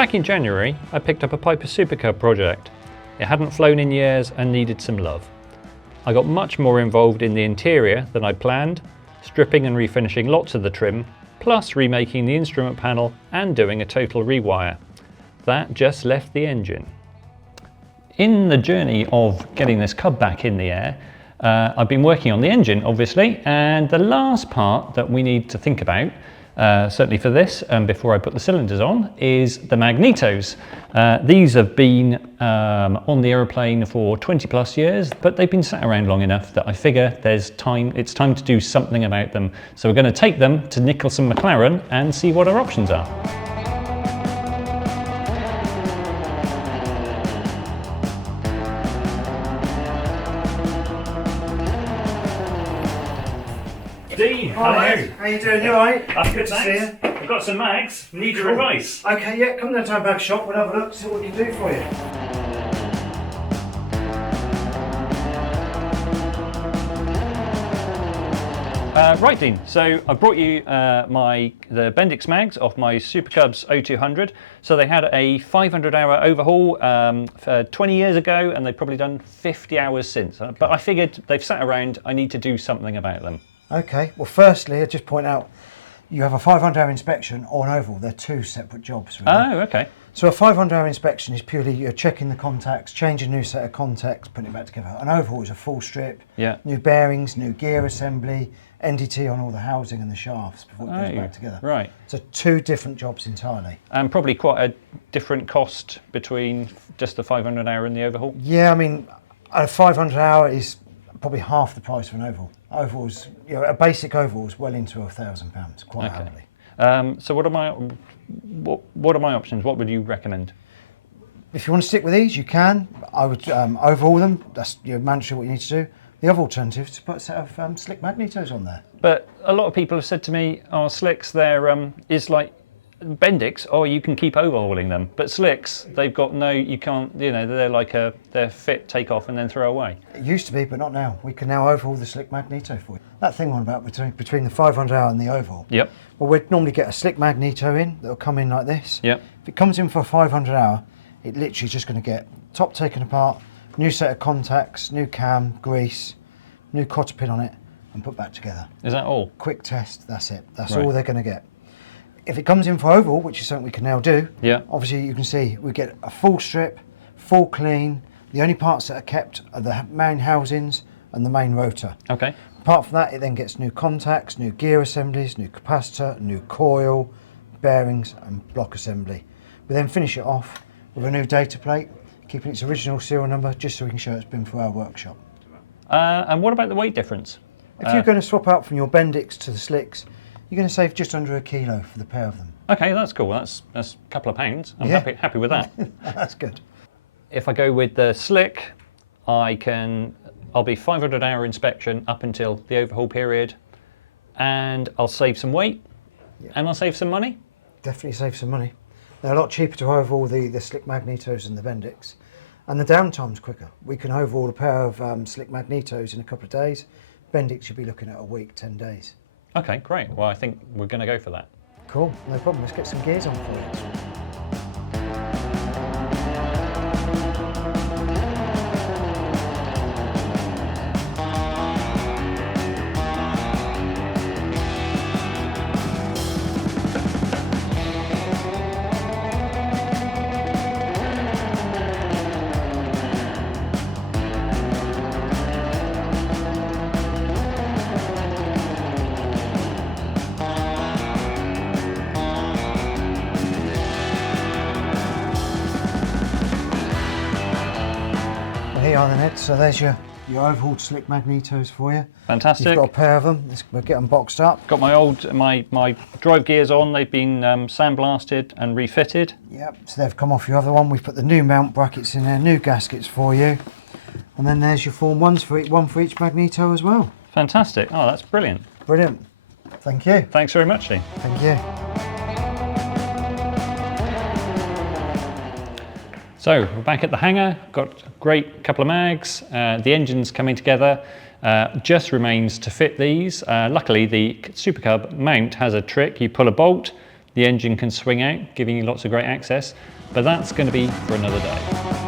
Back in January, I picked up a Piper Super Cub project. It hadn't flown in years and needed some love. I got much more involved in the interior than I planned, stripping and refinishing lots of the trim, plus remaking the instrument panel and doing a total rewire. That just left the engine. In the journey of getting this Cub back in the air, I've been working on the engine, obviously, and the last part that we need to think about, certainly for this and before I put the cylinders on, is the Magnetos. These have been on the aeroplane for 20 plus years, but they've been sat around long enough that I figure it's time to do something about them. So we're going to take them to Nicholson McLaren and see what our options are. Dean, Hi, how you doing? You alright? That's good, to see you. I've got some mags. Need your advice. Okay, yeah, come down to our bag shop, we'll have a look, see what we can do for you. Right, Dean, so I brought you the Bendix mags off my Super Cubs 0200. So they had a 500-hour overhaul 20 years ago, and they've probably done 50 hours since. But I figured they've sat around, I need to do something about them. Okay, well firstly, I'll just point out, you have a 500-hour inspection or an overhaul. They're two separate jobs, really. Oh, okay. So a 500-hour inspection is purely you're checking the contacts, changing a new set of contacts, putting it back together. An overhaul is a full strip, new bearings, new gear assembly, NDT on all the housing and the shafts before it goes back together. Right. So two different jobs entirely. And probably quite a different cost between just the 500-hour and the overhaul? Yeah, I mean, a 500-hour is probably half the price of an overhaul. Overhauls, you know, a basic overhaul is well into £1,000, quite happily. So what are my options? What would you recommend? If you want to stick with these, you can. I would overhaul them. That's mandatory what you need to do. The other alternative is to put a set of slick Magnetos on there. But a lot of people have said to me, "Oh, slicks, is like Bendix. Oh, you can keep overhauling them, but slicks, they've got no. You can't. You know, they're fit, take off, and then throw away." It used to be, but not now. We can now overhaul the slick Magneto for you. That thing on about between the 500-hour and the overhaul. Yep. Well, we'd normally get a slick Magneto in that'll come in like this. Yep. If it comes in for a 500-hour, it literally is just going to get top taken apart, new set of contacts, new cam, grease, new cotter pin on it, and put back together. Is that all? Quick test, that's it. That's all they're going to get. If it comes in for overhaul, which is something we can now do, obviously you can see we get a full strip, full clean. The only parts that are kept are the main housings and the main rotor. Okay. Apart from that, it then gets new contacts, new gear assemblies, new capacitor, new coil, bearings and block assembly. We then finish it off with a new data plate, keeping its original serial number, just so we can show it's been through our workshop. And what about the weight difference? If you're going to swap out from your Bendix to the slicks, you're going to save just under a kilo for the pair of them. Okay, that's cool. That's a couple of pounds. I'm happy with that. That's good. If I go with the slick, I'll be 500-hour inspection up until the overhaul period, and I'll save some weight, and I'll save some money. Definitely save some money. They're a lot cheaper to overhaul the slick Magnetos and the Bendix, and the downtime's quicker. We can overhaul a pair of slick Magnetos in a couple of days. Bendix you'll be looking at a week, 10 days. Okay, great. Well, I think we're going to go for that. Cool, no problem. Let's get some gears on for you. Here are the Ned, so there's your overhauled slick Magnetos for you. Fantastic. You've got a pair of them. We'll get them boxed up. Got my drive gears on. They've been sandblasted and refitted. Yep, so they've come off your other one. We've put the new mount brackets in there, new gaskets for you. And then there's your Form 1s, one for each Magneto as well. Fantastic. Oh, that's brilliant. Brilliant. Thank you. Thanks very much, Dean. Thank you. So we're back at the hangar, got a great couple of mags, the engine's coming together, just remains to fit these. Luckily the Super Cub mount has a trick, you pull a bolt, The engine can swing out, giving you lots of great access, but that's going to be for another day.